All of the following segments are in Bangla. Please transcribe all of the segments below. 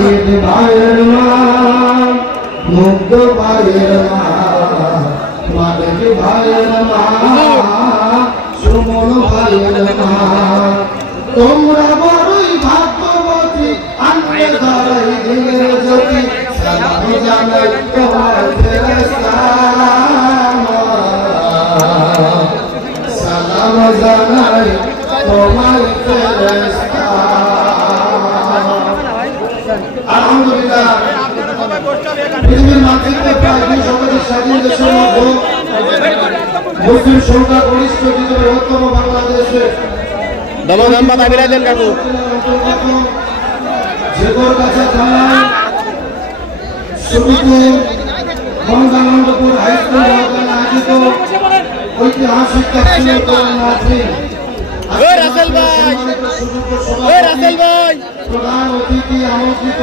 সাইদ ভাইয়ের মা, মুগ্ধ ভাইয়ের মা, মালিক ভাইয়ের মা, সুমন ভাইয়ের মা, তোমরা বড়ই ভাগ্যবতী, আনলে ধরাই দিনের জ্যোতি, সালাম জানাই তোমার ফেরেশতা, সালাম জানাই তোমার ফেরেশতা। আলহামদুলিল্লাহ, পৃথিবীর মানচিত্রে প্রায় ২০০ স্বাধীন দেশের মধ্যে মুসলিম সংখ্যা গরিষ্ঠ কিন্তু বৃহত্তম বাংলাদেশে ঝেকরগাছা থানায় সুবিপুর গঙ্গানন্দপুর হাইস্কুল আয়োজিত ঐতিহাসিক প্রধান অতিথি আমন্ত্রিত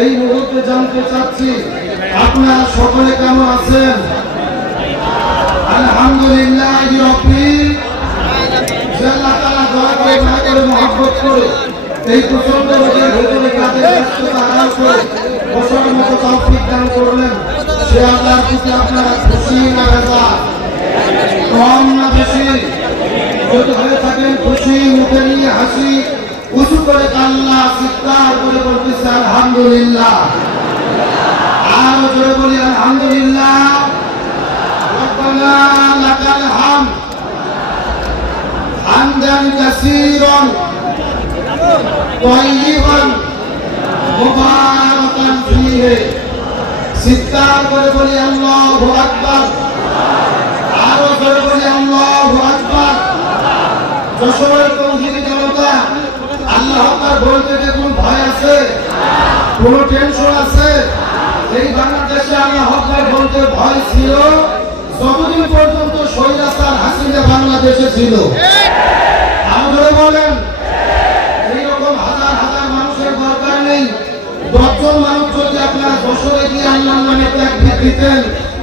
এই মুহূর্তে জানতে চাচ্ছি আপনারা সকলে কেমন আছেন? আলহামদুলিল্লাহ। মহব্বত করে এই প্রচন্ড রোগের ভেতরে কাজে ব্যস্ততা আড়াল করে বসার মতো তৌফিক দান করলেন, সে আল্লাহর প্রতি আপনারা খুশি না বেজার? কম না বেশি? যদি হয়ে থাকেন খুশি, মুখে নিয়ে হাসি, উঁচু করে কান্না চিৎকার করে বলতেছে আলহামদুলিল্লাহ। আর জোরে বলি আলহামদুলিল্লাহ। রব্বানা লাকাল হামদ হামদান কাসীরান তাইয়িবান মুবারাকান ফীহি। চিৎকার করে বলি আল্লাহু আকবার। আরো জোরে বলি আল্লাহু আকবার। যশোরের তৌহিদি জনতা, আল্লাহ আকবার বলতে যে কোনো ভয় আছে, কোনো টেনশন আছে? এই বাংলাদেশে আল্লাহ আকবার বলতে ভয় ছিল যতদিন পর্যন্ত স্বৈরাচার হাসিনা বাংলাদেশে ছিল। আমাদের বলেন এইরকম হাজার হাজার মানুষের দরকার নেই। 10 জন মানুষ যদি আপনারা যশোরে গিয়ে আল্লাহর নামে ত্যাগ দিতেন,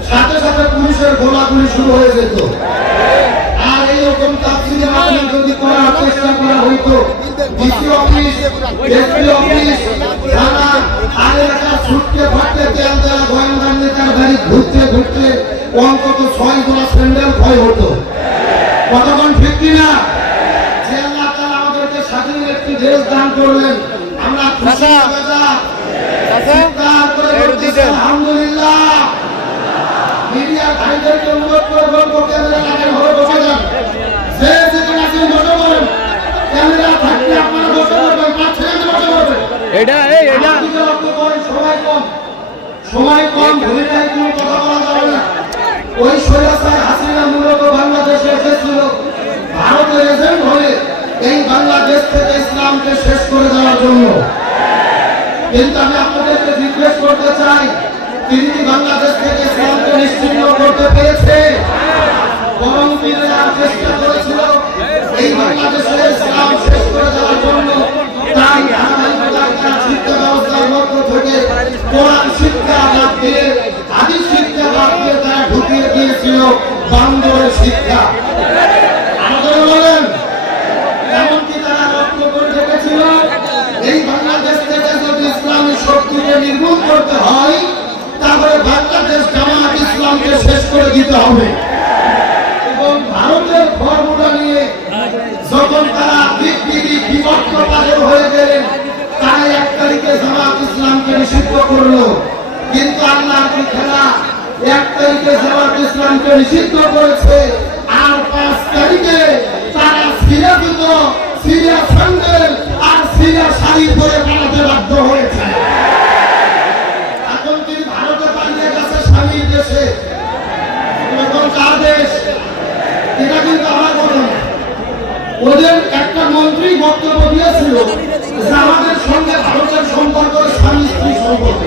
সাথে সাথে পুলিশের গোলাগুলি শুরু হয়ে যেত। আর এইরকম তাফসীরের মাধ্যমে যদি করার চেষ্টা করা হইতো, ডিসি অফিস, এসপি অফিস, থানা আর এলাকা ছুটতে ফাটতে তেল দেওয়া গোয়েন্দা নেতার গাড়ি ঘুরতে ঘুরতে অন্তত 6 জোড়া স্যান্ডেল ক্ষয় হতো। কতক্ষণ ঠিক কিনা? যে আল্লাহ তাআলা আমাদেরকে স্বাধীন একটি দেশ দান করলেন, আমরা খুশি না বেজার? চিৎকার করে বলতেছি আলহামদুলিল্লাহ। মিডিয়া ভাইদেরকে অনুরোধ করে বলবো, ক্যামেরা লাগানো হলে বসে যান। যে যেখানে আছেন বসে পড়েন। ক্যামেরা থাকলে আপনারা বসে পড়বেন, 5 সেকেন্ডে বসে পড়বেন। সময় কম ভূমিকায় কোনো কথা বলা যাবে না। ওই স্বৈরাচার হাসিনা মূলত বাংলাদেশে এসেছিল ভারতের এজেন্ট হয়ে এই বাংলাদেশ থেকে ইসলামকে শেষ করে দেওয়ার জন্য। কিন্তু আমি আপনাদেরকে রিকোয়েস্ট করতে চাই, তিনি কি বাংলাদেশ থেকে ইসলামকে নিশ্চিহ্ন করতে পেরেছে? বরং তিনি আর চেষ্টা করেছিল এই বাংলাদেশে ইসলাম শেষ করে দেওয়ার জন্য। তাই শিক্ষা ব্যবস্থার মধ্য থেকে কোরআন শিক্ষা বাদ দিয়ে, হাদিস শিক্ষা বাদ দিয়ে তারা ঢুকিয়ে দিয়েছিল বান্দরের শিক্ষা। আমাদের বলেন এমনকি তারা রক্ত করে রেখেছিল এই বাংলাদেশ থেকে যদি ইসলামী শক্তিকে নির্মূল করতে হয়, তাহলে বাংলাদেশ জামাত ইসলামকে শেষ করে দিতে হবে। এবং ভারতের ফর্মুলা নিয়ে যখন তারা বিভক্ত হয়ে গেলেন, তারা 1 তারিখে জামাত ইসলামকে নিষিদ্ধ করলো। কিন্তু আল্লাহর কি খেলা, 1 তারিখে জামাত ইসলামকে নিষিদ্ধ করেছে, আর 5 তারিখে তারা সিরিয়া জুতো, সিরিয়া স্যান্ডেল আর সিরিয়া শাড়ি পরে বানাতে বাধ্য হয়েছে। এখন তিনি ভারতে পালিয়ে গেছে স্বামীর দেশে। এখন কার দেশ? এটা কিন্তু আমার কথা না। ওদের একটা মন্ত্রী বক্তব্য দিয়েছিল যে আমাদের সঙ্গে ভারতের সম্পর্ক স্বামী স্ত্রী সম্পর্ক।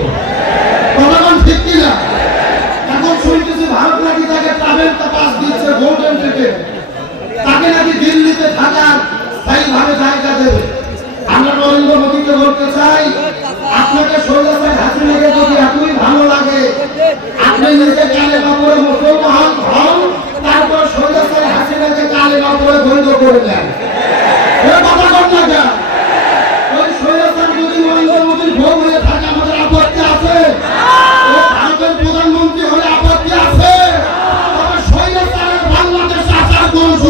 কতক্ষণ ঠিক কিনা? এখন শুনতেছি ভারত নাকি তাকে ট্রাভেল পাস দিচ্ছে, গোল্ডেন টিকেট, তাকে নাকি দিল্লিতে থাকার স্থায়ীভাবে জায়গা দেবে। আমরা নরেন্দ্র মোদীকে বলতে চাই, আপনি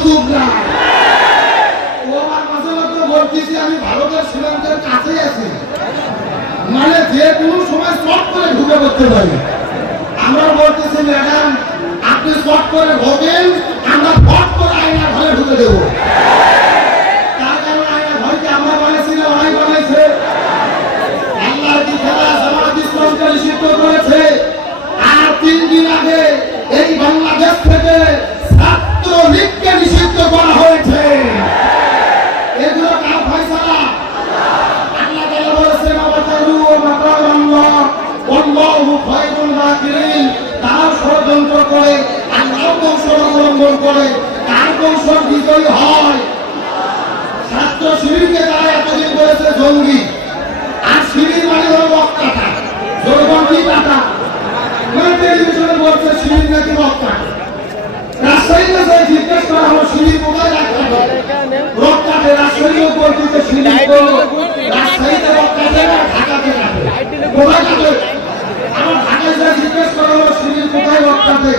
যুগ না। ও আমার মাঝে মধ্যে বলতেছি আমি ভারতের সীমান্তের কাছে আছি, মানে যে কোনো সময় শর্ট করে ঢুকে পড়তে পারি। আমরা বলতেছি ম্যাডাম আপনি শর্ট করে ঢোকেন, আমরা ফট করে আয়না ঘরে ঢুকে দেবো। তার কারণ আয়না ঘরকে আমরা বানাইছি না ওরাই বানাইছে। আল্লাহর কি খেলা জামাত ইসলামকে নিষিদ্ধ করেছে। আর 3 দিন আগে এই বাংলাদেশ থেকে ছাত্রলীগকে নিষিদ্ধ করা হয়েছে। এগুলো কার ফয়সালা? আল্লাহ তাআলা বলেছেন ওয়াতারু মাকারাল্লাহ ওয়াল্লাহু খায়রুল মাকিরিন। তারা ষড়যন্ত্র করে, আল্লাহ কৌশল অবলম্বন করে, কার কৌশল বিজয়ী হয়? ছাত্র শিবিরকে তারা এতদিন বলেছে জঙ্গি, আর শিবির মানে হলো বক্তাটা, জোরবন্দি কাটা। টেলিভিশনে বলছে শিবির নাকি বক্তা। রাজশাহীতে যে জিজ্ঞেস করা হলো শিবির কোথায় রাখতে হবে, বক্তাতে রাজশাহীও বলতে শিবির তো রাজশাহীতে বক্তাতে না ঢাকাতে রাখে, কোথায় কাটে? আমার ঢাকায় যে জিজ্ঞেস করা হলো শিবির কোথায় বক্তাতে,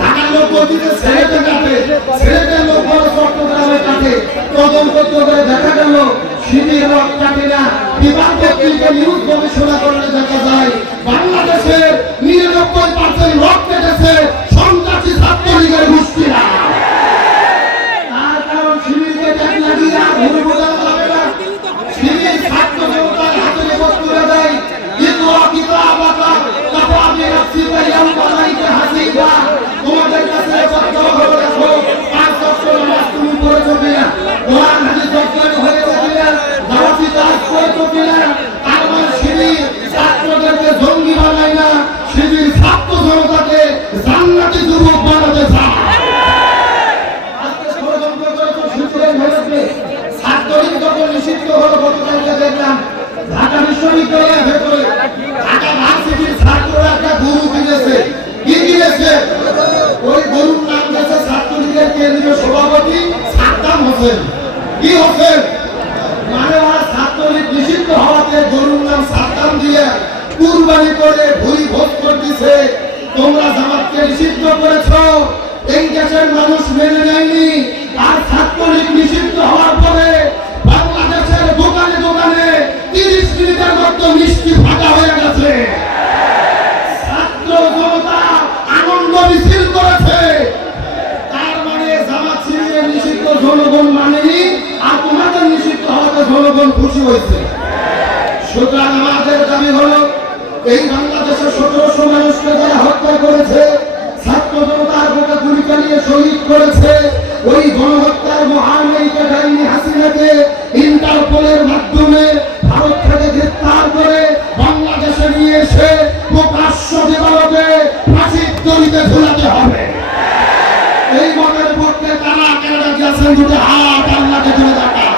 ঢাকার লোক বলতে ছেলেতে কাটে, ছেলেদের লোক বড় চট্টগ্রামে কাটে। তদন্ত করে দেখা গেল শিবির রক কাটে না। বিমান পত্রিকা নিউজ গবেষণা করলে দেখা যায় বাংলাদেশের 99% রক কেটেছে সন্ত্রাসী ছাত্রলীগের গোষ্ঠীরা। তার কারণ শিবিরকে ট্যাগ লাগিয়ে আর ভুল বোঝানো যাবে না। শিবির ছাত্র জনতার হাতে রেকর্ড তুলে দেয়, ইকরা কিতাবাকা কাফা বিনাফসিকা ইয়াউমা আলাইকা হাসিবা। তোমাদের কাছে রেকর্ড দেওয়া হলো, দেখো 5 বছর নামাজ তুমি পড়েছো কিনা, কোরআন হাদিস অধ্যয়ন হয়েছে কিনা, দাওয়াতি কাজ করেছো কিনা। তার মানে শিবির ছাত্রদেরকে জঙ্গি বানায় না, শিবির ছাত্র জনতাকে জান্নাতি যুবক বানাতে চায়। আজকে ষড়যন্ত্র করেছো শিবিরের বিরুদ্ধে। ছাত্রলীগ যখন নিষিদ্ধ হলো গতকালকে দেখলাম ঢাকা বিশ্ববিদ্যালয়ের ভেতরে ঢাকা ভার্সিটির ছাত্ররা একটা গরু কিনেছে। কি কিনেছে? ওই গরুর নাম দিয়েছে ছাত্রলীগের কেন্দ্রীয় সভাপতি সাদ্দাম হোসেন। কি হোসেন? মানে ওরা ছাত্রলীগ নিষিদ্ধ হওয়াতে গরুর নাম সাদ্দাম দিয়ে কুরবানি করে ভুরি ভোগ করতেছে। তোমরা জামাতকে নিষিদ্ধ করেছো, এই দেশের মানুষ মেনে নেয়নি। আর ছাত্রলীগ নিষিদ্ধ হওয়ার পরে বাংলাদেশের দোকানে দোকানে 30 মিনিটের মধ্যে মিষ্টি ফাঁকা হয়ে গেছে। ছাত্র জনতা আনন্দ মিছিল করেছে। তার মানে জামাত শিবিরের নিষিদ্ধ জনগণ মানেনি, আর তোমাদের নিষিদ্ধ হওয়াতে জনগণ খুশি হয়েছে। সুতরাং আমাদের দাবি হলো এই বাংলাদেশের 1700 মানুষকে যারা হত্যা করেছে, ছাত্র জনতার বুকে গুলি চালিয়ে শহীদ করেছে, ওই গণহত্যার মহান নায়িকা ডাইনি হাসিনাকে ইন্টারপোলের মাধ্যমে ভারত থেকে গ্রেফতার করে বাংলাদেশে নিয়ে এসে প্রকাশ্য দিবালোকে ফাঁসির দড়িতে ঝুলাতে হবে। এই মতের পক্ষে তারা কেনাডা গিয়েছেন, দুটো হাত আল্লাহকে তুলে দেখা।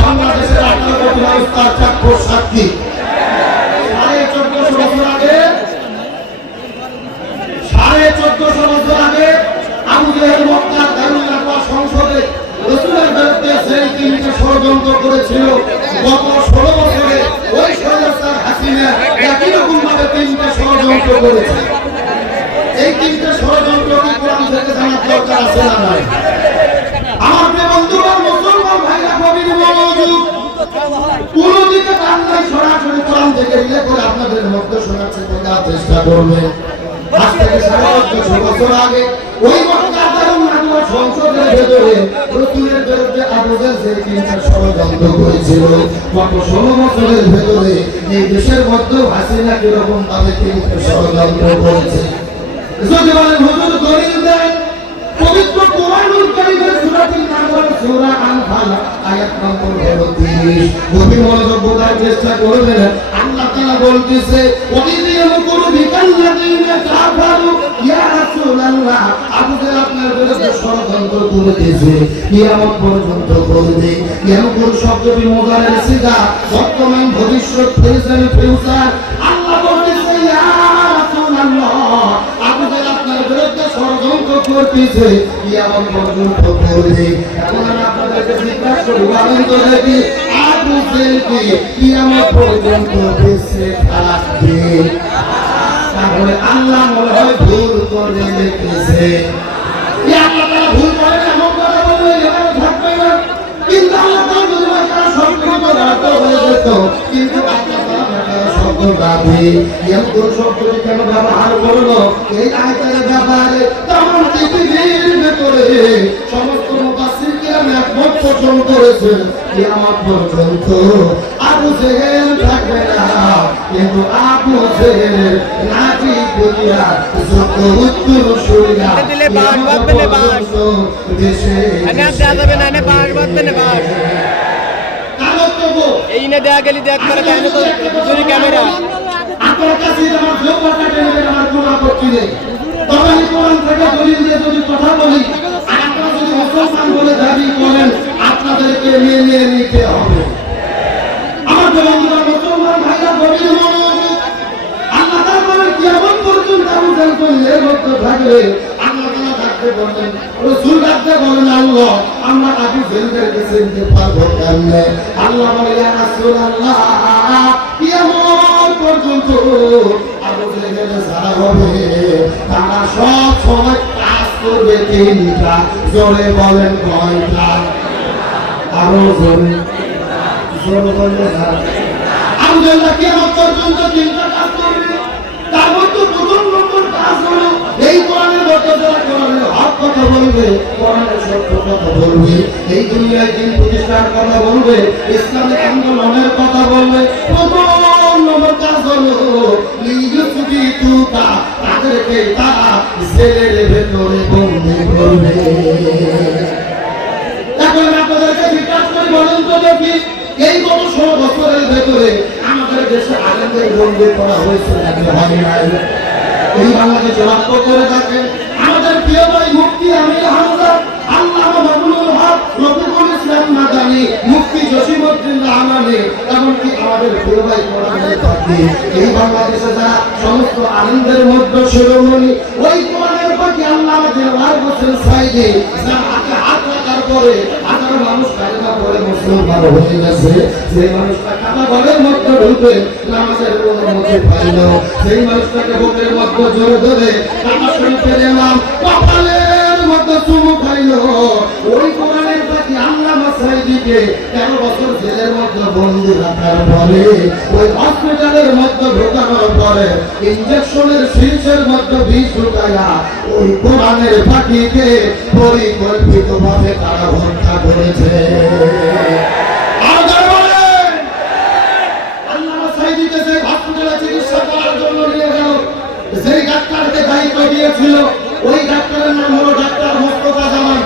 বাংলাদেশের 18 কোটি মানুষ তার চাক্ষুষ সাক্ষী। 1450 বছর আগে আবু জেহেল মক্কার দারুল আরকাম সংসদে রাসূলের বিরুদ্ধে সেই 3টে ষড়যন্ত্র করেছিল। গত 16 বছরে ওই সরকার হাসিনা একই রকম ভাবে 3টে ষড়যন্ত্র করেছে। এই 3টে ষড়যন্ত্র কি কোরআন থেকে জানার দরকার আছে না নাই? আমার প্রিয় বন্ধুগণ, মুসলমান ভাইরা গভীর মনোযোগ, কোন দিকে কান নাই, সরাসরি কোরআন থেকে রিলে করে আপনাদের মধ্যে শোনাচ্ছে চেষ্টা করবেন। আজ থেকে 1450 বছর আগে ওই মক্কার দারুল আরকাম সংসদের ভেতরে রাসূলের বিরুদ্ধে আবু জেহেল যে 3টে ষড়যন্ত্র করেছিল, গত 16 বছরের ভেতরে এই দেশের মধ্যে হাসিনা কিরকম ভাবে 3টে ষড়যন্ত্র করেছে। যদি বলেন হুজুর দলিল দেন, পবিত্র কোরআনুল কারীমের সূরাটির নাম হলো সূরা আনফাল, আয়াত নম্বর 30। মনোযোগ বোঝার চেষ্টা করবেন। আল্লাহ তাআলা বলতেছে ওয়াইদিয়াল কুরবিকাল্লাযিনা কাফারু ইয়া রাসূলুল্লাহ, আবু জাহেল আপনার বিরুদ্ধে ষড়যন্ত্র করতেছে, কিয়ামত পর্যন্ত করবে। ইয়ামকুর শব্দটি মুজারের সিগা, বর্তমান ভবিষ্যৎ প্রেজেন্ট ফিউচার। আল্লাহ বলতেছে ইয়া রাসূলুল্লাহ, আবু জাহেল আপনার বিরুদ্ধে ষড়যন্ত্র করতেছে, কিয়ামত পর্যন্ত করবে। এখন আমি আপনাদেরকে জিজ্ঞাসা করি, বলেন তো দেখি আবু জাহেল কি কিয়ামত পর্যন্ত বেঁচে থাকবে? তাহলে আল্লাহ মনে হয় ভুল করে লিখেছে। আল্লাহ তাআলা ভুল করে এমন কথা বললে এভাবে থাকবে না। কিন্তু আল্লাহ তাআলা যদি তারা সম্পূর্ণ রাত হয়ে যেত, কিন্তু আল্লাহ তাআলা শব্দ বাদে ইয়াকুর শব্দটি কেন ব্যবহার করলো এই আয়াতের ব্যাপারে? তখন পৃথিবীর ভেতরে সমস্ত মুফাসসির কিরাম একমত পোষণ করেছেন কিয়ামত পর্যন্ত আবু জেহেল থাকবে না। কিন্তু আবু জেহেল নাকি দুনিয়া যত উত্তর শুনিয়া দিলে বাস বাঁধবে না, বাস দেশে না দেয়া যাবে না, বাস বাঁধবে না, বাস এই না দেয়া গেলি দেখ করে তাই না তো জুরি ক্যামেরা আপনার কাছে আমার জবাবটা দেবেন, আমার কোনো আপত্তি নেই। তবে আমি কোরআন থেকে দলিল দিয়ে যদি কথা বলি, আর আপনারা যদি মুসলমান বলে দাবি করেন, আপনাদেরকে মেনে নিতে হবে। আমার বন্ধুরা মুসলমান ভাইরা গভীর মনোযোগ। আল্লাহ তাআলা কিয়ামত পর্যন্ত আবু জাহেল এর মধ্যে থাকবে। আল্লাহ তাআলা থাকতে বলেন, রাসূল ডাকতে বলেন আল্লাহ আমরা আবু জাহেলকে চিনতে পারবো কেমনে? আল্লাহ বলে ইয়া রাসূলুল্লাহ, কিয়ামত পর্যন্ত আবু জাহেল যারা হবে তারা সব সময় কাজ করবে তিনটা। জোরে বলেন কয়টা? আরো জোরে জোরে বলেন। আবু জাহেল কিয়ামত পর্যন্ত তিনটা কাজ করবে। তার মধ্যে প্রথম নম্বর কাজ হলো এই কোরআনের মধ্যে যারা কোরআনের হক কথা বলবে, কোরআনের সত্য কথা বলবে, এই দুনিয়ায় দিন প্রতিষ্ঠার কথা বলবে, ইসলামিক আন্দোলনের কথা বলবে, প্রথম নম্বর কাজ হলো লিইউসবিতুকা, তাদেরকে তারা জেলের ভেতরে বন্দী করবে। এখন আপনাদেরকে জিজ্ঞাসা করি, বলেন তো দেখি এই গত ১৬ বছরের ভেতরে আমাদের দেশে আলেমদের বন্দী করা হয়েছে নাকি হয় নাই? এই বাংলাদেশে লক্ষ্য করে থাকেন আমাদের প্রিয় ভাই মুফতি আমির হামজা, আল্লামা মামুনুল হক, রফিকুল ইসলাম মাদানী, মুফতি জসিমউদ্দিন রহমানী, এমনকি আমাদের প্রিয় ভাই কোরআনের পাখি, এই বাংলাদেশে যারা সমস্ত আলেমদের মধ্যে শিরোমণি, ওই কোরআনের পাখি আল্লামা দেওয়ার হোসেন সাইদি, যার হাতে হাত রাখার পরে হাজার মানুষ কালিমা পড়ে মুসলমান হয়ে গেছে, সেই মানুষটা কাবা ঘরের মধ্যে ঢুকে নামাজের অনুমতি পাইল, সেই মানুষটাকে বুকের মধ্যে জোরে ধরে কাবা শরীফের ইমাম কপালের মধ্যে চুমু খাইল। ওই কোরআনের পাখি আল্লামা সাইদিকে 13 বছর জেলের মধ্যে বন্দী রাখার পরে, ওই হসপিটালের মধ্যে ঢোকানোর পরে ইনজেকশনের শীর্ষের মধ্যে বিষ ঢুকাইয়া ওই কোরআনের পাখিকে পরিকল্পিতভাবে তারা হত্যা করেছে। আল্লামা সাইদিকে যে হসপিটালে চিকিৎসা করার জন্য নিয়ে গেল, যেই ডাক্তারকে দায়িত্ব দিয়েছিল ওই ডাক্তারের নাম হলো ডাক্তার মোস্তফা জামান।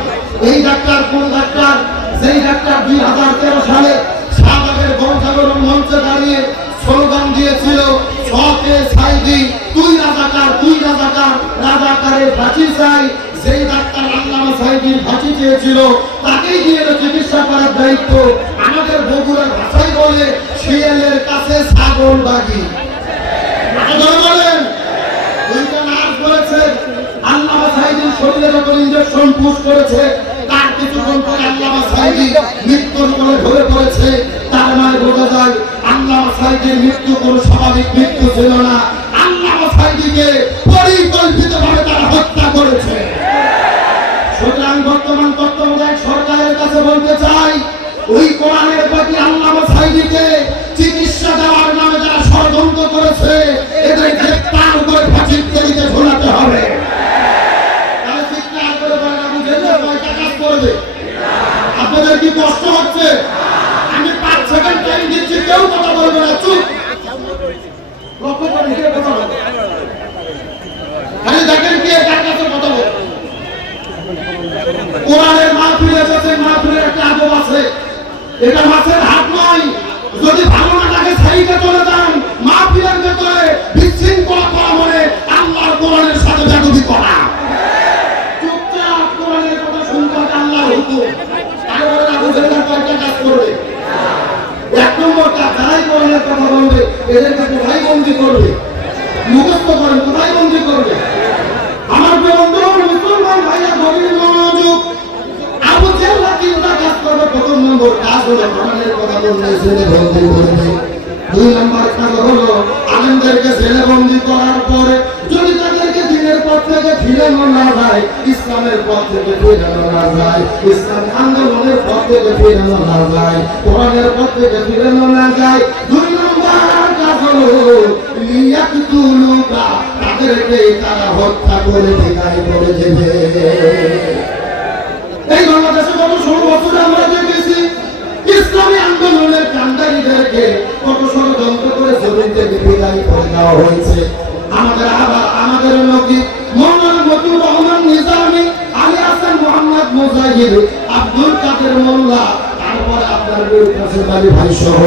এই ডাক্তার কোন ডাক্তার? যেই ডাক্তার 2013 সালে শাহবাগের গণজাগরণ মঞ্চে দাঁড়িয়ে স্লোগান দিয়েছিল সকে সাইদি তুই রাজাকার, তুই রাজাকার, রাজাকারের ফাঁসি চাই। যেই ডাক্তার আল্লামা সাইদির ফাঁসি চেয়েছিল তাকেই দিয়ে চিকিৎসা করার দায়িত্ব। আমাদের বগুড়ার ভাষায় বলে শিয়ালের কাছে ছাগল বাগি। বলেন দুইটা নার্স বলেছে আল্লামা সাইদির শরীরে যখন ইনজেকশন পুশ করেছে তার কিছুক্ষণ পরে আল্লামা সাইদি মৃত্যুর কোলে ঢলে পড়েছে। তার মানে বোঝা যায় আল্লামা সাইদির মৃত্যু কোনো স্বাভাবিক মৃত্যু ছিল না। আল্লামা সাইদিকে পরিকল্পিতভাবে তারা হত্যা করেছে। সুতরাং বর্তমান তত্ত্বাবধায়ক সরকারের কাছে বলতে চাই, ওই কোরআনের প্রতি আল্লামা সাইদিকে চিকিৎসা দেওয়ার নামে যারা ষড়যন্ত্র করেছে এদের গ্রেফতার করে ফাঁসির তরিতে ঝোলাতে হবে। তাহলে চিৎকার করে বলেন আবু জাহেল কয়টা কাজ করবে? আপনাদের কি কষ্ট হচ্ছে? আমি 5 সেকেন্ড টাইম দিচ্ছি, কেউ কথা বলবে না, চুপ। লক্ষ্য করে কে কথা বলবে? খালি দেখেন কে কার কাছে কথা বলবে। কোরআনের মাহফিলে যাচ্ছে, মাহফিলের একটা আদব আছে, এটা মাছের হাত নয়। এদেরকে কোথায় বন্দি করবে? মুখস্থ করেন, কোথায় বন্দি করবে? আমার বন্ধু মুসলমান ভাইয়া গভীর মনোযোগ। আবু জেহেল তিনটা কাজ করবে। প্রথম নম্বর কাজ হলো কোরআনের কথা বললে ছেলে বন্দি করবে। দুই নম্বর কাজ হলো আলেমদেরকে ছেলে বন্দি করার পরে যদি তাদেরকে দিনের পথ থেকে ফিরানো না যায়, ইসলামের পথ থেকে ফিরানো না যায়, ইসলাম আন্দোলনের পথ থেকে ফিরানো না যায়, কোরআনের পথ থেকে ফিরানো না যায়, দুই নম্বর কাজ হলো লিয়াকতুলুকা, তাদেরকে তারা হত্যা করে বিদায় করে দেবে। এই বাংলাদেশে গত 16 বছরে আমরা দেখেছি ইসলামী আন্দোলনের কান্ডারীদেরকে কত ষড়যন্ত্র করে জমিন থেকে বিদায় করে দেওয়া হয়েছে। আমাদের নবী মৌলানা মতিউর রহমান নিজামী, আলী হাসান মোহাম্মদ মুজাহিদ, আব্দুল কাদের মোল্লা, তারপরে আপনার মীর কাসেম আলী ভাই সহ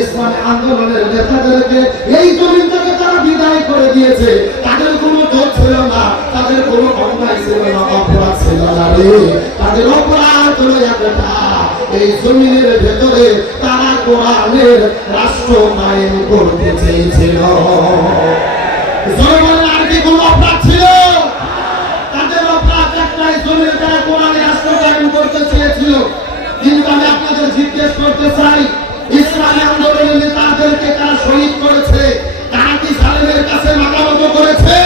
ইসলামী আন্দোলনের নেতাদেরকে এই জমিন থেকে তারা বিদায় করে দিয়েছে। তাদের কোনো দোষ ছিল না, তাদের কোনো অন্যায় ছিল না, অপরাধ ছিল না রে। তাদের অপরাধ হলো একটা, এই জমিনের ভেতরে তারা কোরআনের রাষ্ট্র কায়েম করতে চেয়েছিল। জনগণের আর কি কোনো অপরাধ ছিল? তাদের অপরাধ একটাই, জমিনে তারা কোরআনের রাষ্ট্র কায়েম করতে চেয়েছিল। কিন্তু আমি আপনাদের জিজ্ঞেস করতে চাই, ইসলামী আন্দোলনের নেতাদেরকে তারা শহীদ করেছে, তারা কি জালেমের কাছে মাথা নত করেছে?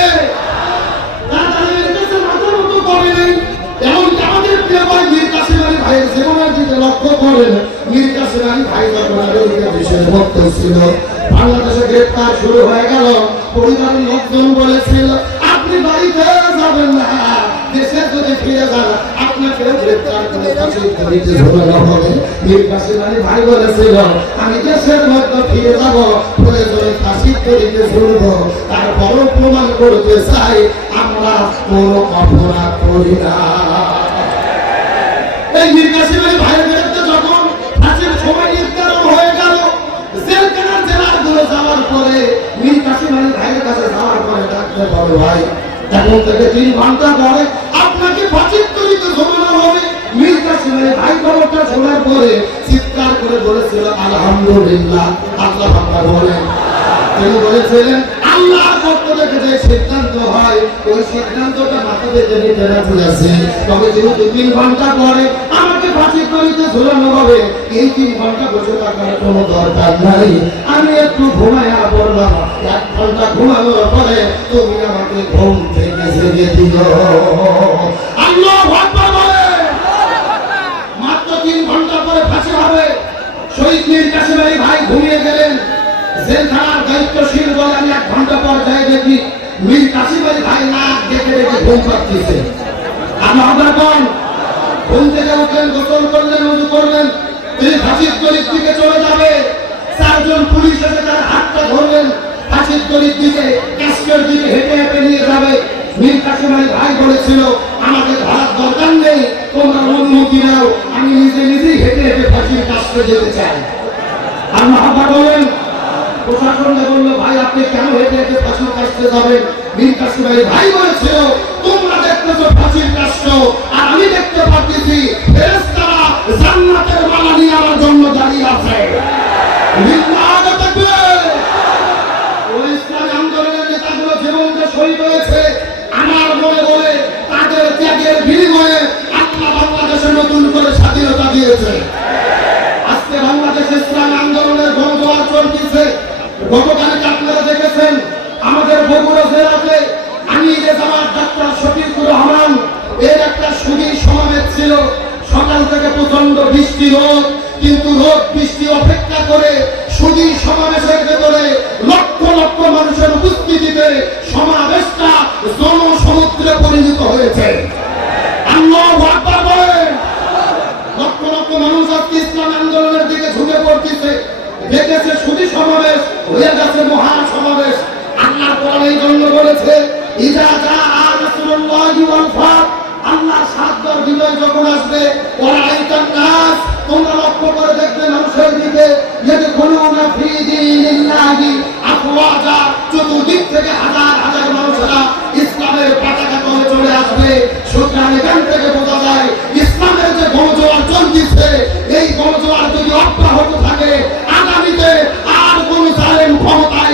তারা জালেমের কাছে মাথা নত করেনি। এমনকি আমাদের প্রিয় ভাই মীর কাসেম আলী ভাইয়ের জীবনের দিকে লক্ষ্য করেন। মীর কাসেম আলী ভাই যখন আমেরিকা দেশের ভক্ত ছিল, বাংলাদেশে গ্রেপ্তার শুরু হয়ে গেল। পরিবারের লোকজন বলেছিল আপনি বাড়িতে যাবেন না, দেশে যদি ফিরে যান আপনাকে গ্রেপ্তার করে ফাঁসির দড়িতে ঝোলানো হবে। মীর কাসেম আলী ভাই বলেছিল আমি দেশের মধ্যে ফিরে যাব, প্রয়োজনে ফাঁসির দড়িতে ঝুলব, তারপরও প্রমাণ করতে চাই আমরা কোনো অপরাধ করি না। এই মীর কাসেম আলী ভাইয়ের বিরুদ্ধে যখন ফাঁসির সময় নির্ধারণ হয়ে গেল, জেলখানার জেলাগুলো যাওয়ার পরে মীর কাসেম আলী ভাইয়ের কাছে যাওয়ার পরে ডাকতে বলে ভাই এখন থেকে 3 ঘন্টা পরে আপনাকে ফাঁসির দড়িতে ঝোলানো হবে। মীর কাসেম আলী ভাই খবরটা শোনার পরে চিৎকার করে বলেছিল আলহামদুলিল্লাহ। আল্লাহ আকবার বলেন। তিনি বলেছিলেন আল্লাহর পক্ষ থেকে যে সিদ্ধান্ত হয় ওই সিদ্ধান্তটা মাথা পেতে নিতে রাজি আছে। তবে যেহেতু 3 ঘন্টা পরে আমাকে ফাঁসির দড়িতে ঝোলানো হবে, এই 3 ঘন্টা বসে থাকার কোনো দরকার নাই, আমি একটু ঘুমাইয়া পড়লাম। 1 ঘন্টা ঘুমানোর পরে তুমি আমাকে ঘুম থেকে জেগে দিও। আল্লাহু আকবার বলেন। মাত্র 3 ঘন্টা পরে ফাঁসি হবে। শহীদ মীর কাসেম আলী ভাই ঘুমিয়ে গেলেন। জেলখানার দায়িত্বশীল বলে আমি 1 ঘন্টা পর যাই দেখি মীর কাসেম আলী ভাই নাক ডেকে ডেকে ঘুম পাচ্ছে। আল্লাহু আকবার কোন ঘুম থেকে উঠলেন, গোসল করলেন, ওযু করলেন, তিনি ফাঁসির দড়ির দিকে চলে যাবে। 4 জন পুলিশ এসে তার হাতটা ধরলেন, ফাঁসির দড়ির দিকে ক্যাস্টের দিকে হেঁটে হেঁটে নিয়ে যাবে। মীর কাসেম আলী ভাই বলেছিল আমাকে ধরার দরকার নেই, তোমরা অনুমতি নাও, আমি নিজে নিজেই হেঁটে হেঁটে ফাঁসির কাস্টে যেতে চাই। আল্লাহু আকবার বলেন। প্রশাসনকে বলল ভাই আপনি কেন হেঁটে হেঁটে ফাঁসির কাস্টে যাবেন? মীর কাসেম আলী ভাই বলেছিল তোমরা দেখতেছো ফাঁসির কাস্ট, আর আমি দেখতে পাচ্ছি ফেরেশতারা জান্নাতের মালা নিয়ে আমার জন্য দাঁড়িয়ে আছে। লিল্লাহি তাকবীর। ওই ইসলামী আন্দোলনের নেতাগুলো জীবনকে শহীদ হয়েছে আমার মনে বলে তাদের ত্যাগের বিনিময়ে আল্লাহ বাংলাদেশে নতুন করে স্বাধীনতা দিয়েছে। আজকে বাংলাদেশে ইসলামী আন্দোলনের গণজোয়ার চলছে। গতকালকে আপনারা দেখেছেন আমাদের বগুড়া জেলাতে আমিরে জামাত ডাক্তার শফিকুর রহমান এর একটা সুধী সমাবেশ ছিল। সকাল থেকে প্রচন্ড বৃষ্টি রোদ, কিন্তু রোদ বৃষ্টি অপেক্ষা করে সুধী সমাবেশের ভেতরে লক্ষ লক্ষ মানুষের উপস্থিতিতে সমাবেশটা জনসমুদ্রে পরিণত হয়েছে। আল্লাহু আকবার বলেন। লক্ষ লক্ষ মানুষ আজকে ইসলাম আন্দোলনের দিকে ঝুঁকে পড়তেছে। দেখেছে সুধী সমাবেশ হয়ে গেছে মহা সমাবেশ। আল্লাহ কোরআন এই জন্য বলেছে ইজা জাআ রাসূলুল্লাহি ওয়াল ফাত, আল্লাহর সাতবার বিজয় যখন আসবে ওয়া আইতান নাস, তোমরা লক্ষ্য করে দেখবে মানুষের দিকে ইয়াদখুলুনা ফি দীনিল্লাহি আফওয়াজা, চতুর্দিক থেকে হাজার হাজার মানুষেরা ইসলামের পতাকা তলে চলে আসবে। সুতরাং এখান থেকে বোঝা যায় ইসলামের যে গণজোয়ার চলছে, এই গণজোয়ার যদি অব্যাহত থাকে আগামীতে আর কোন জালেম ক্ষমতায়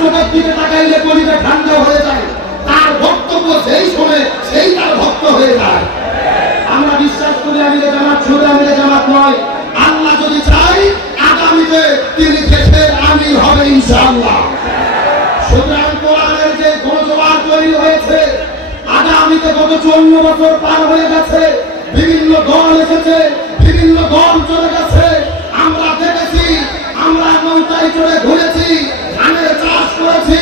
চোখের দিকে তাকাইলে কলিতে ঠান্ডা হয়ে যায়, তার বক্তব্য যেই শোনে সেই তার ভক্ত হয়ে যায়। আমরা বিশ্বাস করি আমিরে জামাত শুধু আমিরে জামাত নয়, আল্লাহ যদি চাই আগামীতে তিনি দেশের আমির হবে ইনশাআল্লাহ। সুতরাং কোরআনের যে গণজোয়ার তৈরি হয়েছে, আগামীতে গত 54 বছর পার হয়ে গেছে, বিভিন্ন দল এসেছে, বিভিন্ন দল চলে গেছে, আমরা দেখেছি, আমরা নৌকায় চড়ে ঘুরেছি, ধানের চাষ করেছি,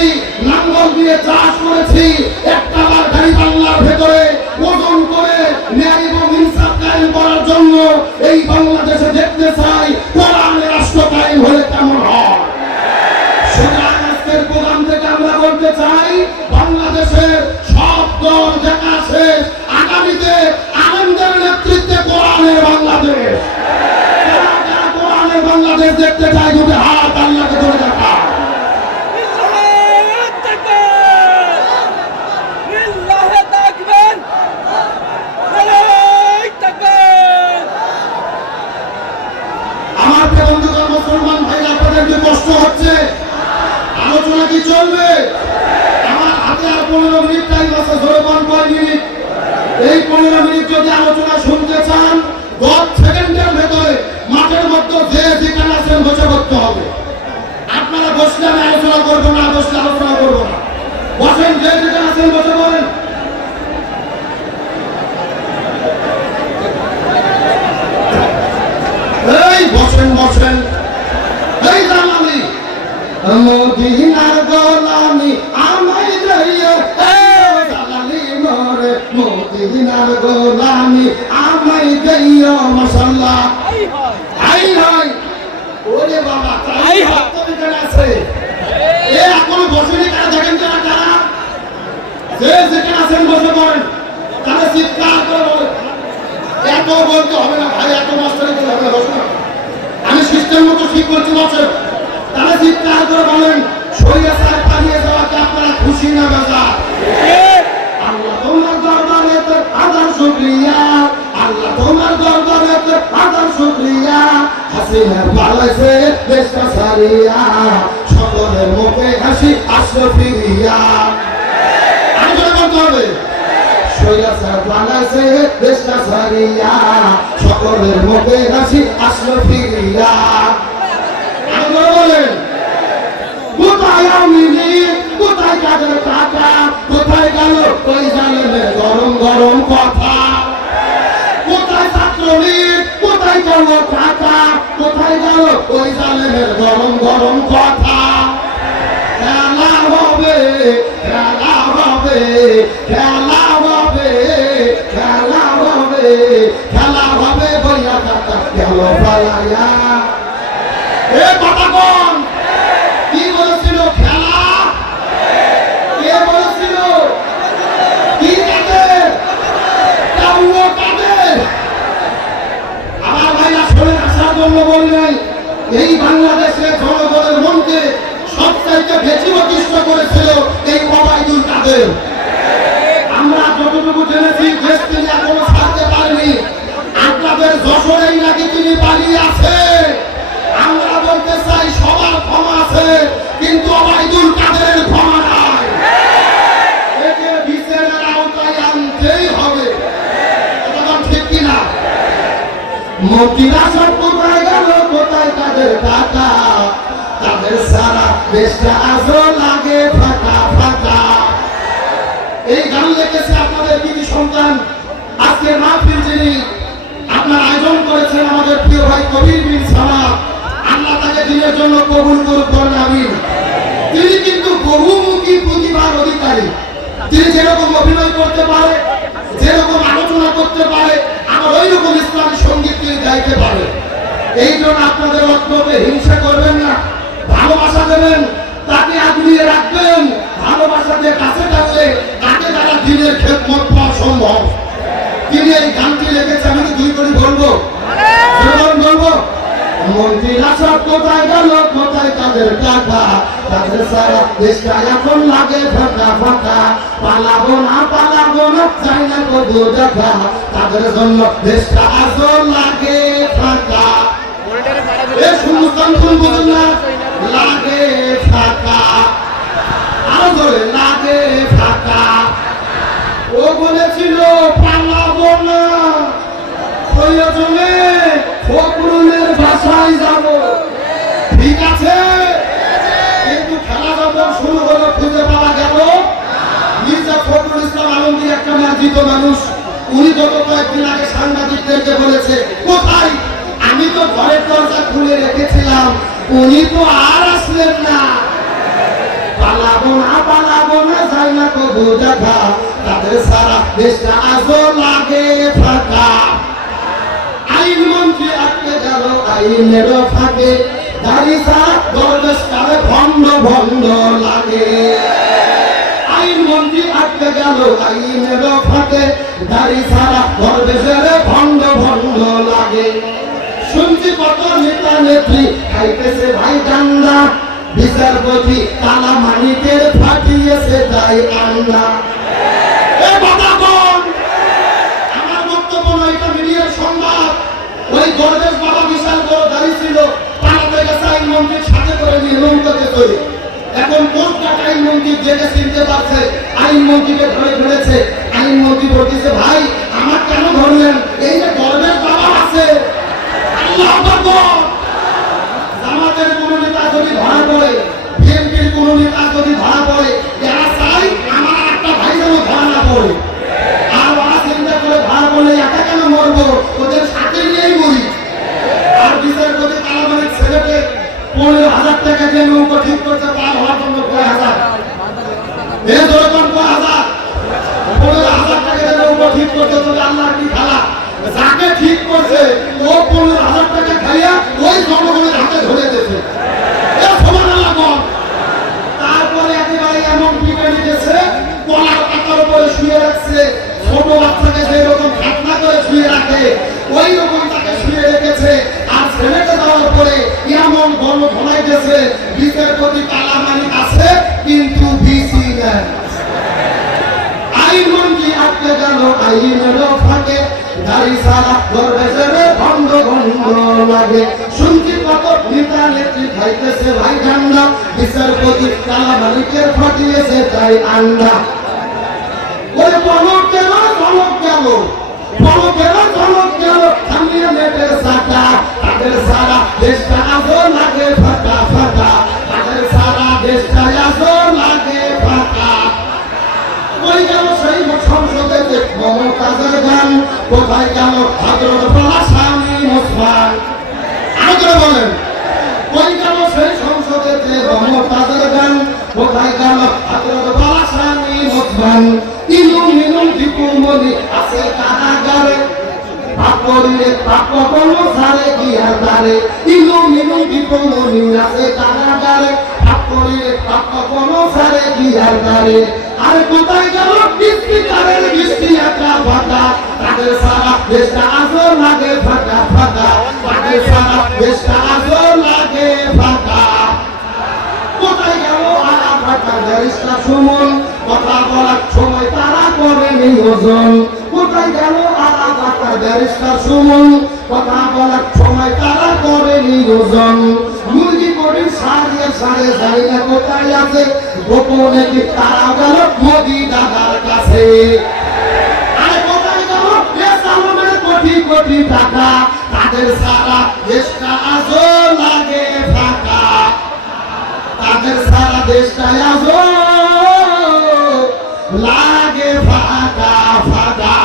লাঙ্গল দিয়ে চাষ করেছি, একটা বার গাড়ি বাংলার ভেতরে ওজন করে ন্যায় এবং ইনসাফ কায়েম করার জন্য এই বাংলাদেশে দেখতে চাই কোরআনের রাষ্ট্র কায়েম হলে কেমন হয়। সুতরাং আজকের প্রোগ্রাম থেকে আমরা বলতে চাই, বাংলাদেশের সব দল দেখা শেষ, আগামীতে আনন্দের নেতৃত্বে কোরআনের বাংলাদেশ। যারা কোরআনের বাংলাদেশ দেখতে চায় দুটো হাত আল্লাহকে ধরে দেখা। আমার বন্ধুগণ, মুসলমান ভাইরা, আপনাদের কি কষ্ট হচ্ছে? আলোচনা কি চলবে? আমার হাতে আর 15 মিনিট টাইম আছে, ধরে পান কয় মিনিট? এই 15 মিনিট যদি আলোচনা শুনতে চান, 10 সেকেন্ডের ভেতরে মাঠের মধ্যে যে যেখানে আছেন বসে করতে হবে। আপনারা বসলে আমি আলোচনা করবো না, বসলে আলোচনা করবো না। বসেন, যে যেখানে আছেন বসে পড়েন। এই বসেন বসেন। এই জানালি মদিনার গোলামি আমায় লইও, জালালি মোরে মদিনার গোলামি আমায় দিও, মাশাআল্লাহ। হাই হাই, ওরে বাবা, তাই হাত এখানে আছে। এ এখন বসেনি কারা, দেখেন কারা কারা, যে যেখানে আছেন বসে পড়েন। তাহলে চিৎকার করে বলেন। এত বলতে হবে না ভাই, এত মাস্টারি করতে হবে না, বসুন। আমি সিস্টেম মতো ঠিক করছি, বসেন। তাহলে চিৎকার করে বলেন, সৈয়দ পালিয়ে যাওয়াকে আপনারা খুশি না বেজার? আল্লাহ তোমার দরবারে তো হাজার শুকরিয়া, আল্লাহ তোমার দরবারে তো হাজার শুকরিয়া, হাসিনা পালাইছে দেশটা সারিয়া, সকলের মুখে হাসি আসলো ফিরিয়া। আমি বলে বলতে হবে, সৈয়দ পালাইছে দেশটা সারিয়া, সকলের মুখে হাসি আসলো ফিরিয়া। বলেন, কোথায় আমিনি, কোথায় কাদের টাকা, কোথায় গেল ওই জালেমের গরম গরম কথা, কোথায় ছাত্রলীগ, কোথায় গেল টাকা, কোথায় গেল ওই জালেমের গরম গরম কথা। খেলা হবে, খেলা হবে, খেলা হবে, খেলা হবে, খেলা হবে, বইয়া কাকা গেল পালাইয়া। এ কথা কোন? কি বলেছিল? খেলা। কে বলেছিল? কি কাদের? কাউয়া কাদের? আমার ভাইরা শোনেন, আসার জন্য বললেন, এই বাংলাদেশে জনগণের মনকে সবচাইতে বেশি অতিষ্ঠ করেছিল এই ওবায়দুল কাদের। আমরা যতটুকু জেনেছি, দেশ তিনি এখনো ছাড়তে পারেনি। আপনাদের যশোরেই নাকি তিনি পালিয়ে আছে। আমরা বলতে চাই, সবার ক্ষমা আছে, কিন্তু ওবায়দুল কাদেরের ক্ষমা নাই। একে বিচারের আওতায় আনতেই হবে। কথা ঠিক কিনা? মন্ত্রীরা সব কোথায় গেল, কোথায় তাদের টাকা, তাদের সারা দেশটা আজও লাগে ফাঁকা ফাঁকা। এই গান লিখেছে আপনাদের কৃতি সন্তান, আজকে মাহফিল যিনি আপনার আয়োজন করেছেন, আমাদের প্রিয় ভাই কবির বিন সামাদ। আল্লাহ তাকে দিনের জন্য কবুল করুক, বলেন আমিন। তিনি কিন্তু বহুমুখী প্রতিভার অধিকারী। তিনি যেরকম অভিনয় করতে পারে, যেরকম আলোচনা করতে পারে, আবার ওই রকম ইসলামী সঙ্গীত তিনি গাইতে পারে। এই জন্য আপনাদের বক্তব্যে হিংসা করবেন না, ভালোবাসা দেবেন, তাকে আগলিয়ে রাখবেন। ভালোবাসা দিয়ে কাছে থাকলে তাকে দ্বারা দিনের খেদমত পাওয়া সম্ভব। তিনি এই গানটি লিখেছে, আমি দুই করে বলবো, বলবো। মন্ত্রীরা সব কোথায় গেল, কোথায় তাদের টাকা, তাদের সারা দেশটা এখন লাগে ফাঁকা ফাঁকা। পালাবো না, পালাবো না, চাই না কবু দেখা, তাদের জন্য দেশটা আজও লাগে ফাঁকা। এ সুন্দর কোন বুঝুন না, লাগে ফাঁকা। না, প্রয়োজনে ফখরুলের বাসায় যাব, ঠিক আছে? কিন্তু খেলা যখন শুরু হলো খুঁজে পাওয়া গেল মির্জা ফখরুল ইসলাম আলমগীর, একটা মার্জিত মানুষ। উনি গত কয়েকদিন আগে সাংবাদিকদেরকে বলেছে, কোথায়? আমি তো ঘরের দরজা খুলে রেখেছিলাম, উনি তো আর আসলেন না। পালাবো না যাই না কবু দেখা, তাদের সারা দেশটা আজও লাগে ফাঁকা। আইনমন্ত্রী আটকে গেল আইনেরও ফাঁকে, দাড়ি সারা দরবেশ কালে ভণ্ড ভণ্ড লাগে। আইনমন্ত্রী আটকে গেল আইনেরও ফাঁকে, দাড়ি সারা দরবেশের ভণ্ড ভণ্ড লাগে। শুনছি কত নেতা নেত্রী খাইতেছে ভাই ডান্ডা, বিচারপতি কালা মানিকের ফাটিয়েছে তাই আন্ডা। আমার বক্তব্য নয়, এটা মিডিয়ার সংবাদ। ওই দরবেশ বাবা বিশাল বড় দাড়ি ছিল, পালাতে গেছে আইনমন্ত্রীর সাথে করে নিয়ে নৌকাতে চলে। এখন কোর্ট আইনমন্ত্রী জেগে চিনতে পারছে, আইনমন্ত্রীকে ধরে ফেলেছে। আইনমন্ত্রী বলতেছে, ভাই আমার কেন ধরলেন? এই যে দরবেশ বাবা আছে। আল্লাহু আকবার। জামাতের কোন নেতা যদি ধরা পড়ে, বিএনপির কোন নেতা যদি ধরা পড়ে, এরা চাই আমার একটা ভাই যেন ধরা না পড়ে। আর ওরা চিন্তা করে ধরা পড়লে একা কেন মরবো, ওদের সাথে নিয়েই মরি। আর বিচারপতি কালামানিক ছেলেকে 15,000 টাকা দিয়ে নৌকা ঠিক করতে পার হওয়ার জন্য 15,000 15,000 টাকা দিয়ে নৌকা ঠিক করতে তো আল্লাহ কি খেলা। যাকে ঠিক করছে ও 15,000 টাকা খাইয়া ওই জনগণের হাতে ধরে দিয়েছে। তারপরে একেবারে এমন পিটানি দিয়েছে, কলার পাতার উপরে শুয়ে রাখছে। ছোট বাচ্চাকে যেরকম খাতনা করে শুয়ে রাখে ওই রকম তাকে শুয়ে রেখেছে। আর ছেলেকে দেওয়ার পরে এমন গণ ধোলাই দিয়েছে, বিচারপতি কালা মানিক আছে কিন্তু বিসি নেই। আইনমন্ত্রী আটকে গেল আইনেরও ফাঁকে, দাড়ি সারা দরবেশের ভণ্ড ভণ্ড লাগে। শুনছি কত নেতা নেত্রী খাইতেছে ভাই ঠান্ডা, বিচারপতি কালা মালিকের ফাটিয়েছে তাই আন্ডা। ওরে পলক গেল থামিয়ে নেটের সাটা, তাদের সারা দেশটা আজও লাগে ফাঁকা ফাঁকা, তাদের সারা দেশটা আজও লাগে ফাঁকা। ওই গেল সেই সংসদেতে মমতাজের গান, কোথায় গেল হযরত স্বামী ওসমান? আগ্রহ বলেন, ওই গেল সেই সংসদেতে মমতাজের গান, কোথায় গেল হযরত স্বামী ওসমান? ইলুম দীপুমণি আছে কারাগারে, পাপড়িরে পাপ কোনো সারে কি আর তারে। ইলুম দীপুমণি আছে কারাগারে, পাপড়িরে পাপ কোনো সারে কি আর তারে। আর কোথায় গেল স্পিকারের বৃষ্টি একা ফাঁকা, তাদের সারা দেশটা আজও লাগে ফাঁকা ফাঁকা, তাদের সারা দেশটা আজও লাগে ফাঁকা। কোথায় গেল আরা ফাঁকা ব্যারিস্টার সুমন, কথা বলার সময় তারা করে নিয়োজন। কোথায় গেল আরা ফাঁকা ব্যারিস্টার সুমন, কথা বলার সময় তারা করে নিয়োজন। মুরগি করির সারিয়ে সারে যাই না কোথায় আছে, গোপনে কি তারা গেল মোদি দাদার কাছে। আর কোথায় গেল সালমের কোটি কোটি টাকা, তাদের সারা দেশটা আজও লাগে ফাঁকা, তাদের সারা দেশটা আজও লাগে ফাঁকা ফাঁকা।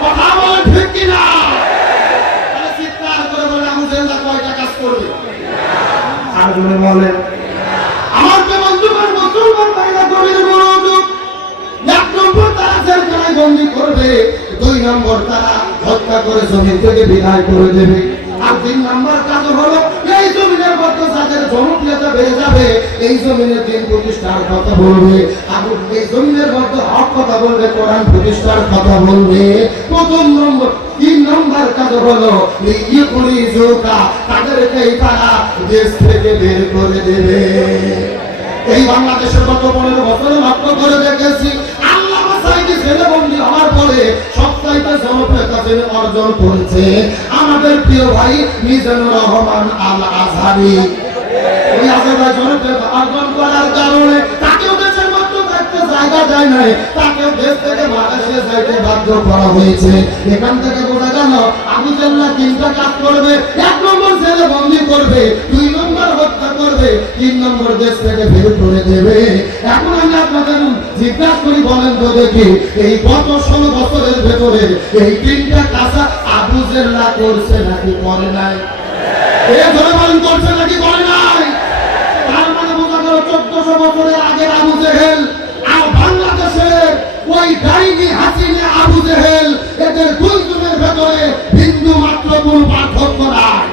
কথা বলে ঠিক কিনা? চিৎকার করে বলে আমি জেলা কয়টা কাজ করবে আর বলে বলেন। আমার বন্ধুগণ, মুসলমান ভাইরা গভীর মনোযোগ। 1 নম্বর তারা জেলখানায় বন্দী করবে, 2 নম্বর তারা হত্যা করে জমি থেকে বিদায় করে দেবে। আর 3 নম্বর কাজ হলো এই জমিনের মধ্যে যাদের জনপ্রিয়তা বেড়ে যাবে, এই জমিনের দিন প্রতিষ্ঠার কথা বলবে, আর এই জমিনের মধ্যে হক কথা বলবে, কোরআন প্রতিষ্ঠার কথা বলবে। প্রথম নম্বর 3 নম্বর কাজ হলো তাদেরকে তারা দেশ থেকে বের করে দেবে। এই বাংলাদেশের গত 15 বছরে লক্ষ্য করে দেখেছি, আল্লাহ সাইদি জেলবন্দি হওয়ার পরে সবচাইতে জনপ্রিয়তা যিনি অর্জন করেছে আমাদের প্রিয় ভাই মিজানুর রহমান আল আজহারি। ওই আজহারি জনপ্রিয়তা অর্জন করার কারণে তাকেও দেশের মধ্যে থাকতে জায়গা যায় নাই, তাকে দেশ থেকে মালয়েশিয়া যাইতে বাধ্য করা হয়েছে। এখান থেকে বোঝা গেল আবু জাল্লা তিনটা কাজ করবে। 1 নম্বর জেলে বন্দী করবে, 2 নম্বর হত্যা করবে, 3 নম্বর দেশ থেকে বের করে দেবে। এখন আমি আপনাদের জিজ্ঞাসা করি, বলেন তো দেখি, এই গত 16 বছরের ভেতরে এই তিনটা কাজ আবু জাল্লা করছে নাকি করে নাই? এ ধরে বলেন করছে নাকি করে নাই? তার মানে বোঝা গেল 1400 বছরের আগের আবু জেহেল আর বাংলাদেশের ওই ডাইনি হাসিনা আবু জেহেল, এদের দুইজনের ভেতরে বিন্দু মাত্র কোনো পার্থক্য নাই।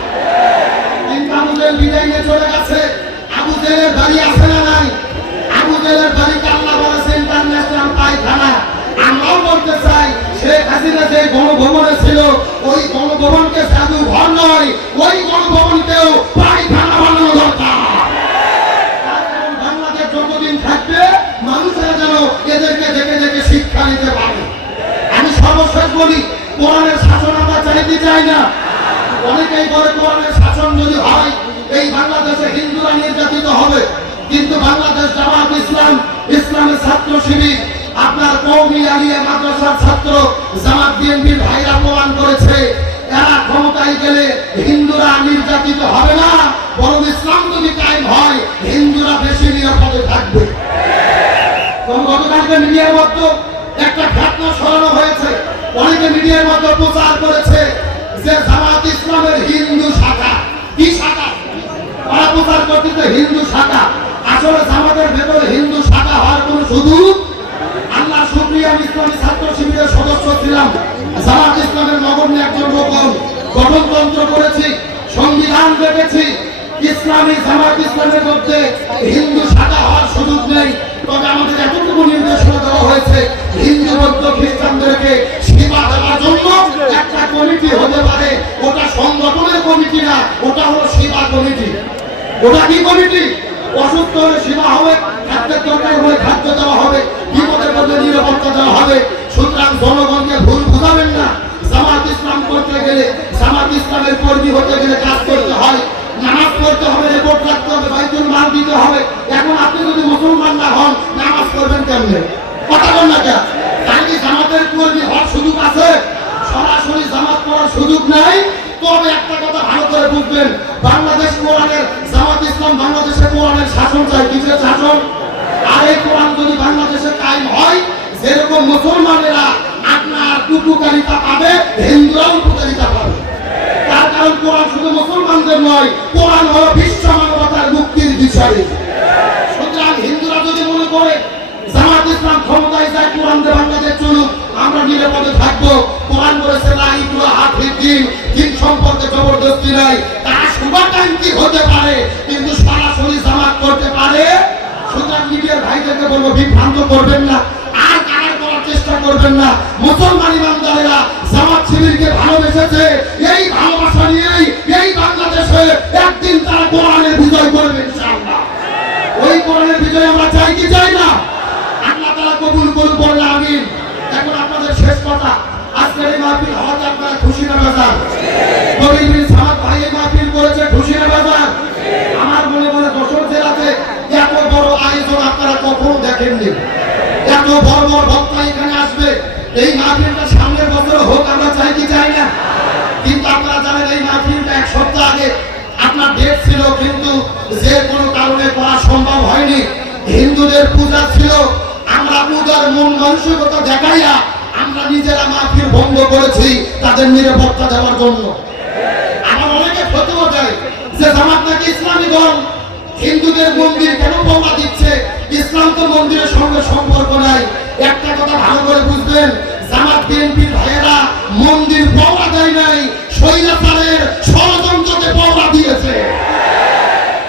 কিন্তু আবু জেহেল বিদায় নিয়ে চলে গেছে। আবু জেহেলের বাড়ি আছে না নাই? আবু জেহেলের বাড়ি আল্লাহ বলেছে ইন্টারন্যাশনাল পায়খানা। আমরাও বলতে চাই, শেখ হাসিনা যে গণভবনে ছিল, ওই গণভবনকে সাধু ঘর নয়, ওই গণভবনকেও পায়খানা বানানো দরকার। বাংলাদেশ যতদিন থাকবে মানুষেরা যেন এদেরকে দেখে দেখে শিক্ষা নিতে পারে। আমি সর্বশেষ বলি, কোরআনের শাসন আমরা চাইতে চাই না। অনেকেই বলে কোরআনের শাসন যদি হয় এই বাংলাদেশে হিন্দুরা নির্যাতিত হবে, কিন্তু বাংলাদেশ জামাত ইসলাম, ইসলামের ছাত্র শিবির, আপনার কওমি আলিয়া মাদ্রাসার ছাত্র জামাত বিএনপির ভাইরা প্রমাণ করেছে, এরা ক্ষমতায় গেলে হিন্দুরা নির্যাতিত হবে না, বরং ইসলাম যদি কায়েম হয় হিন্দুরা বেশি নিরাপদে থাকবে। গতকালকে মিডিয়ার মধ্যে একটা ঘটনা ছড়ানো হয়েছে, অনেকে মিডিয়ার মধ্যে প্রচার করেছে যে জামাত ইসলামের হিন্দু শাখা। কি শাখা? ওরা প্রচার করতেছে হিন্দু শাখা। আসলে জামাতের ভেতরে হিন্দু শাখা হওয়ার কোনো সুযোগ, আল্লাহ শুকরিয়া, আমি ইসলামী ছাত্র শিবিরের সদস্য ছিলাম, জামাত ইসলামের নগণ্য একজন রকম গঠনতন্ত্র করেছি, সংবিধান রেখেছি। ইসলামী জামাত ইসলামের মধ্যে হিন্দু শাখা হওয়ার সুযোগ নেই। তবে আমাদের এতটুকু নির্দেশনা দেওয়া হয়েছে, হিন্দু বৌদ্ধ খ্রিস্টানদেরকে সেবা দেওয়ার জন্য একটা কমিটি হতে পারে। ওটা সংগঠনের কমিটি না, ওটা হলো সেবা কমিটি। ওটা কি কমিটি? অসুস্থ হলে সেবা হবে, খাদ্যের দরকার হলে খাদ্য দেওয়া হবে, বিপদের মধ্যে নিরাপত্তা দেওয়া হবে। সুতরাং জনগণকে ভুল বুঝাবেন না। জামাত ইসলাম করতে গেলে, জামাত ইসলামের কর্মী হতে গেলে কাজ করতে হয়, নামাজ পড়তে হবে, রিপোর্ট রাখতে হবে, বাইতুল মাল দিতে হবে। এখন আপনি যদি মুসলমান না হন, নামাজ পড়বেন কেমনে? কথা বল না কেন? তাই কি জামাতের কর্মী হওয়ার সুযোগ আছে? সরাসরি জামাত করার সুযোগ নাই। তবে একটা কথা ভালো করে বুঝবেন, বাংলাদেশ কোরআনের, জামাত ইসলাম বাংলাদেশে কোরআনের শাসন চাই। কিসের শাসন? আর এই কোরআন যদি বাংলাদেশে কায়েম হয়, যেরকম মুসলমানেরা আপনার উপকারিতা পাবে, হিন্দুরাও উপকারিতা পাবে। তার কারণ কোরআন শুধু মুসলমানদের নয়, কোরআন হলো বিশ্ব মানবতার মুক্তির বিষয়। সুতরাং হিন্দুরা যদি মনে করে জামাত ইসলাম ক্ষমতায় যায়, কোরআন দিয়ে বাংলাদেশ চলুক, আমরা নিরাপদে থাকবো, কোরআন বলেছে লা ইকরাহা ফিদ্দিন, দিন সম্পর্কে জবরদস্তি নাই, তারা শুভাকাঙ্ক্ষী হতে পারে কিন্তু সরাসরি জামাত করতে পারে। সুতরাং মিডিয়ার ভাইদেরকে বলবো, বিভ্রান্ত করবেন না, আর কারার করার চেষ্টা করবেন না। মুসলমান ইমানদারেরা জামাত শিবিরকে ভালোবেসেছে, এই ভালোবাসা নিয়েই এই বাংলাদেশে একদিন তারা কোরআনের বিজয় করবে ইনশাআল্লাহ। ওই কোরআনের বিজয় আমরা চাই কি চাই না? আল্লাহ তাআলা কবুল করুন, বলেন আমিন। এখন আপনাদের শেষ কথা, আজকের এই মাহফিল হওয়াতে আপনারা খুশি না বাজার? কবির বিন সামাদ ভাই এই মাহফিল করেছে, খুশি না বাজার? আমার মনে মনে যশোর জেলাতে এত বড় আয়োজন আপনারা কখনো দেখেননি। এত বড় বড় বক্তা এখানে আসবে, এই মাহফিলটা সামনের বছর হোক, আমরা চাই কি চাই না? কিন্তু আপনারা জানেন এই মাহফিলটা 1 সপ্তাহ আগে আপনার ডেট ছিল, কিন্তু যে কোনো কারণে করা সম্ভব হয়নি। হিন্দুদের পূজা ছিল, আমরা পূজার মন মানসিকতা দেখাইয়া আমরা নিজেরা মাহফিল বন্ধ করেছি তাদের নিরাপত্তা দেওয়ার জন্য। আবার অনেকে ফতোয়া দেয় যে জামাত নাকি ইসলামী দল, হিন্দুদের মন্দির কেন পাওয়া দিচ্ছে, ইসলাম তো মন্দিরের সঙ্গে সম্পর্ক নাই। একটা কথা ভালো করে বুঝবেন, জামাত বিএনপির ভাইয়েরা মন্দির পাওয়া দেয় নাই, স্বৈরাচারের ষড়যন্ত্রকে পাওয়া দিয়েছে।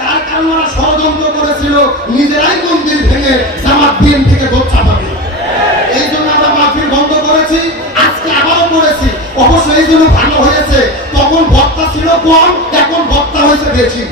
তার কারণ ওরা ষড়যন্ত্র করেছিল নিজেরাই মন্দির ভেঙে জামাত বিএনপিকে গোচ্ছা পাবে। এই জন্য আমরা মাহফিল বন্ধ করেছি, আজকে আবারও করেছি। অবশ্যই এই জন্য ভালো হয়েছে, তখন বক্তা ছিল কম, এখন বক্তা হয়েছে বেশি।